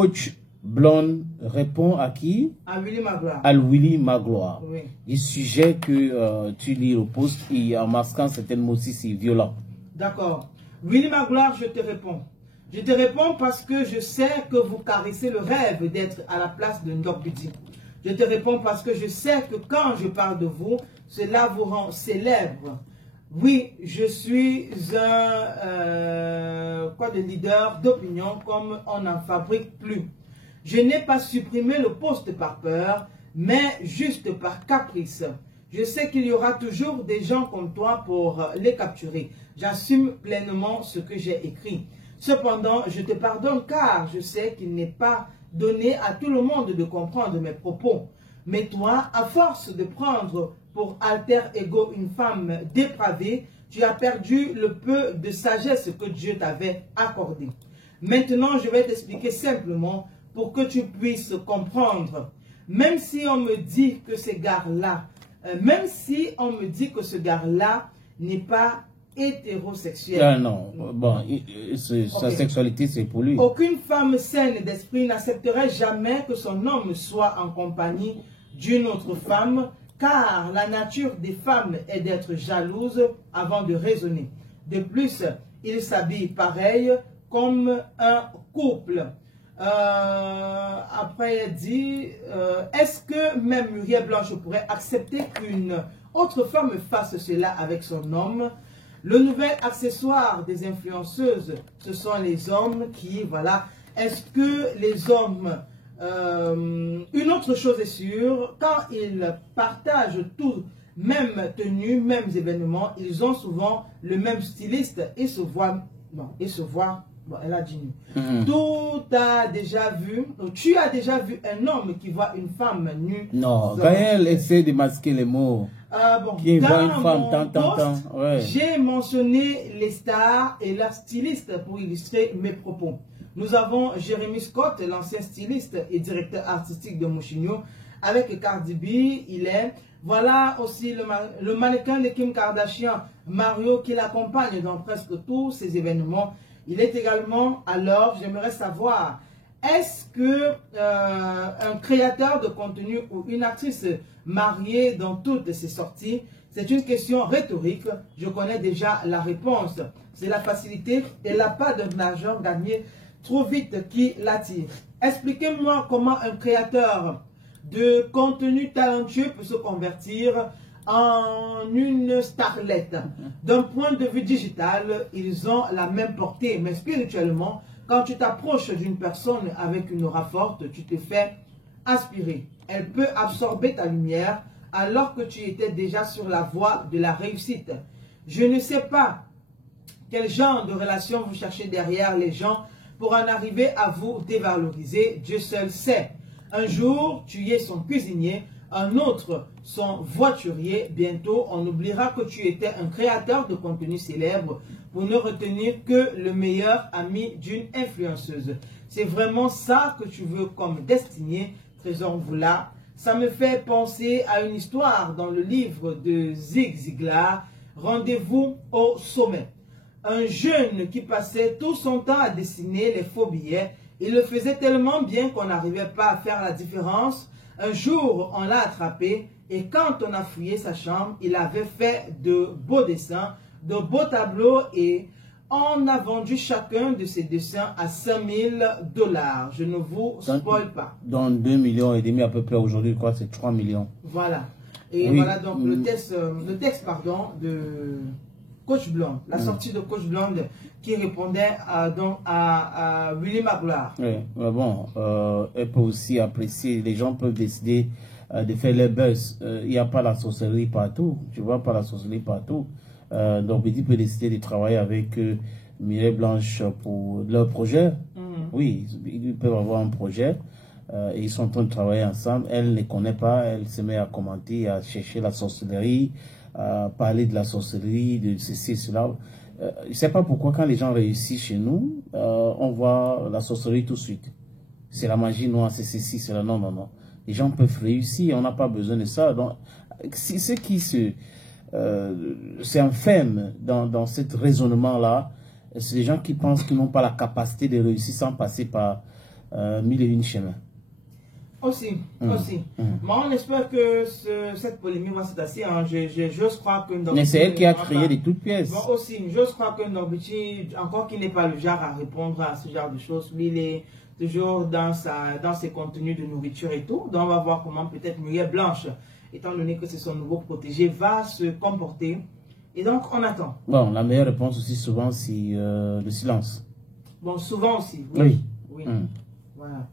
Coach Blonde répond à qui? À Willy Magloire. À Willy Magloire. Oui. Du sujet que tu lis au poste et en masquant certains mots aussi, c'est violent. D'accord. Willy Magloire, je te réponds. Je te réponds parce que je sais que vous caressez le rêve d'être à la place de Ndok Bidi. Je te réponds parce que je sais que quand je parle de vous, cela vous rend célèbre. Oui, je suis un leader d'opinion comme on n'en fabrique plus. Je n'ai pas supprimé le poste par peur, mais juste par caprice. Je sais qu'il y aura toujours des gens comme toi pour les capturer. J'assume pleinement ce que j'ai écrit. Cependant, je te pardonne car je sais qu'il n'est pas donné à tout le monde de comprendre mes propos. Mais toi, à force de prendre pour alter ego une femme dépravée, tu as perdu le peu de sagesse que Dieu t'avait accordé. Maintenant, je vais t'expliquer simplement pour que tu puisses comprendre. Même si on me dit que ce gars-là, n'est pas hétérosexuel. Ah non, bon, sa sexualité c'est pour lui. Aucune femme saine d'esprit n'accepterait jamais que son homme soit en compagnie d'une autre femme, car la nature des femmes est d'être jalouse avant de raisonner. De plus, ils s'habillent pareil comme un couple. Après, il dit, est-ce que même Muriel Blanche pourrait accepter qu'une autre femme fasse cela avec son homme? Le nouvel accessoire des influenceuses, ce sont les hommes qui, voilà, est-ce que les hommes, une autre chose est sûre, quand ils partagent tout, même tenue, mêmes événements, ils ont souvent le même styliste et se voient, bon, elle a dit nu. Tout a déjà vu, tu as déjà vu un homme qui voit une femme nue? Non, quand elle essaie de masquer les mots. Bon, Qui voit une femme ouais. J'ai mentionné les stars et leurs stylistes pour illustrer mes propos. Nous avons Jérémy Scott, l'ancien styliste et directeur artistique de Mouchinho, avec Cardi B, il est. Voilà aussi le mannequin de Kim Kardashian, Mario, qui l'accompagne dans presque tous ces événements. Il est également, alors, j'aimerais savoir, est-ce que un créateur de contenu ou une actrice mariée dans toutes ses sorties, c'est une question rhétorique, je connais déjà la réponse. C'est la facilité et la part de l'argent gagné trop vite qui l'attire. Expliquez-moi comment un créateur de contenu talentueux peut se convertir en une starlette. D'un point de vue digital, ils ont la même portée, mais spirituellement, quand tu t'approches d'une personne avec une aura forte, tu te fais aspirer. Elle peut absorber ta lumière alors que tu étais déjà sur la voie de la réussite. Je ne sais pas quel genre de relation vous cherchez derrière les gens pour en arriver à vous dévaloriser. Dieu seul sait. Un jour, tu es son cuisinier, un autre son voiturier. Bientôt, on oubliera que tu étais un créateur de contenu célèbre pour ne retenir que le meilleur ami d'une influenceuse. C'est vraiment ça que tu veux comme destinée, Trésor Vula. Ça me fait penser à une histoire dans le livre de Zig Ziglar, Rendez-vous au sommet. Un jeune qui passait tout son temps à dessiner les faux billets, il le faisait tellement bien qu'on n'arrivait pas à faire la différence. Un jour, on l'a attrapé et quand on a fouillé sa chambre, il avait fait de beaux dessins, de beaux tableaux et on a vendu chacun de ces dessins à 5000 $. Je ne vous spoil pas. Dans 2,5 millions à peu près aujourd'hui, je crois que c'est 3 millions. Voilà. Et oui. Voilà donc le texte de Coach Blonde, la sortie de Coach Blonde qui répondait à Willy Magloire. Oui, mais bon, elle peut aussi apprécier, les gens peuvent décider de faire les buzz. Il n'y a pas la sorcellerie partout, tu vois, pas la sorcellerie partout. Donc, Bédi peut décider de travailler avec Mireille Blanche pour leur projet. Oui, ils peuvent avoir un projet et ils sont en train de travailler ensemble. Elle ne connaît pas, elle se met à commenter, à chercher la sorcellerie, à parler de la sorcellerie, de ceci, cela. Je ne sais pas pourquoi quand les gens réussissent chez nous, on voit la sorcellerie tout de suite. C'est la magie noire, c'est ceci, c'est là. Non, non, non. Les gens peuvent réussir, on n'a pas besoin de ça. Donc, ceux qui s'enferment dans ce raisonnement-là, c'est des gens qui pensent qu'ils n'ont pas la capacité de réussir sans passer par mille et une chemins. Aussi. Moi, on espère que cette polémique va se tasser. Hein. J'ose croire que... Mais c'est elle qui a créé de toutes pièces. Bon, aussi, j'ose croire que Norbiti, encore qu'il n'est pas le genre à répondre à ce genre de choses, mais il est toujours dans ses contenus de nourriture et tout. Donc, on va voir comment peut-être Muriel Blanche, étant donné que c'est son nouveau protégé, va se comporter. Et donc, on attend. Bon, la meilleure réponse aussi, souvent, c'est le silence. Bon, souvent aussi. Oui. Voilà.